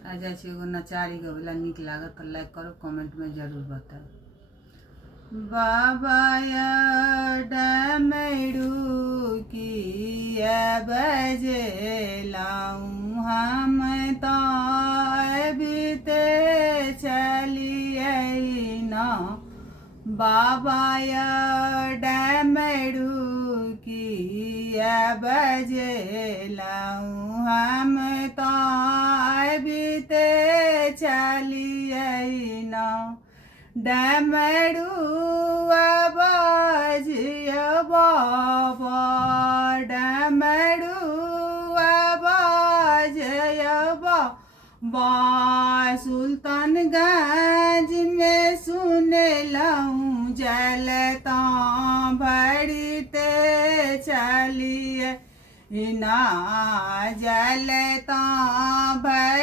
आ जाए एगो नचारी गवेला निक लागत तो लाइक करो, कमेंट में जरूर बताओ। बाबा या डमरू की बजे लाऊं हम तो बीते चलिए ना। बाबा या डमरू की बजे लाऊं हम तो बीते चलिए ना। डमरू बाजिया बाबा, डमरू बाजिया बाबा। सुल्तानगंज में सुन लूँ जलता भरते चलिए ना, जलता भर